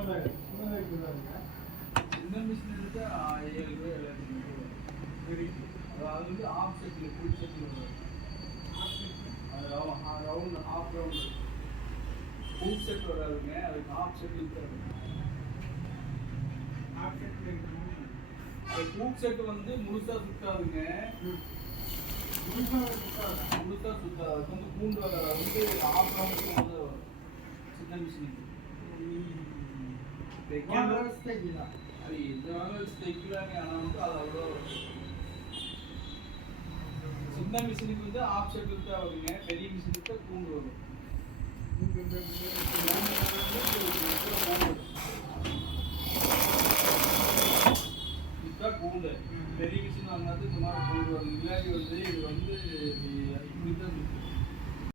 சின்ன மிஷின் எடுத்து 7 ரூபாய் 7,500 வரும். அது வந்து ஆஃப் செட்டில் ஃபுல் செட்டில் வரும். அது round off round full set வராதுங்க, அதுக்கு ஆஃப் செட்டில் தரும். அது ஃபுல் செட் வந்து முழுசா சுத்தாதுங்க, முழுசா சுத்தாது. அது வந்து பூண்டு வந்து ஆஃப் ரவுண்டுக்கு வந்து வரும் சின்ன மிஷினுக்கு. அது எந்த வாங்க தைக்கலாங்க, ஆனால் வந்து அது அவ்வளோ சின்ன மிஷினுக்கு வந்து ஆஃப் செட்டில் தான் வருங்க, பெரிய மிஷினுக்கு தான் பூண்டு வரும். இதுதான் பூண்டு. பெரிய மிஷின் வாங்கினது இந்த மாதிரி பூண்டு வரும். இல்லாட்டி வந்து இது வந்து இப்படி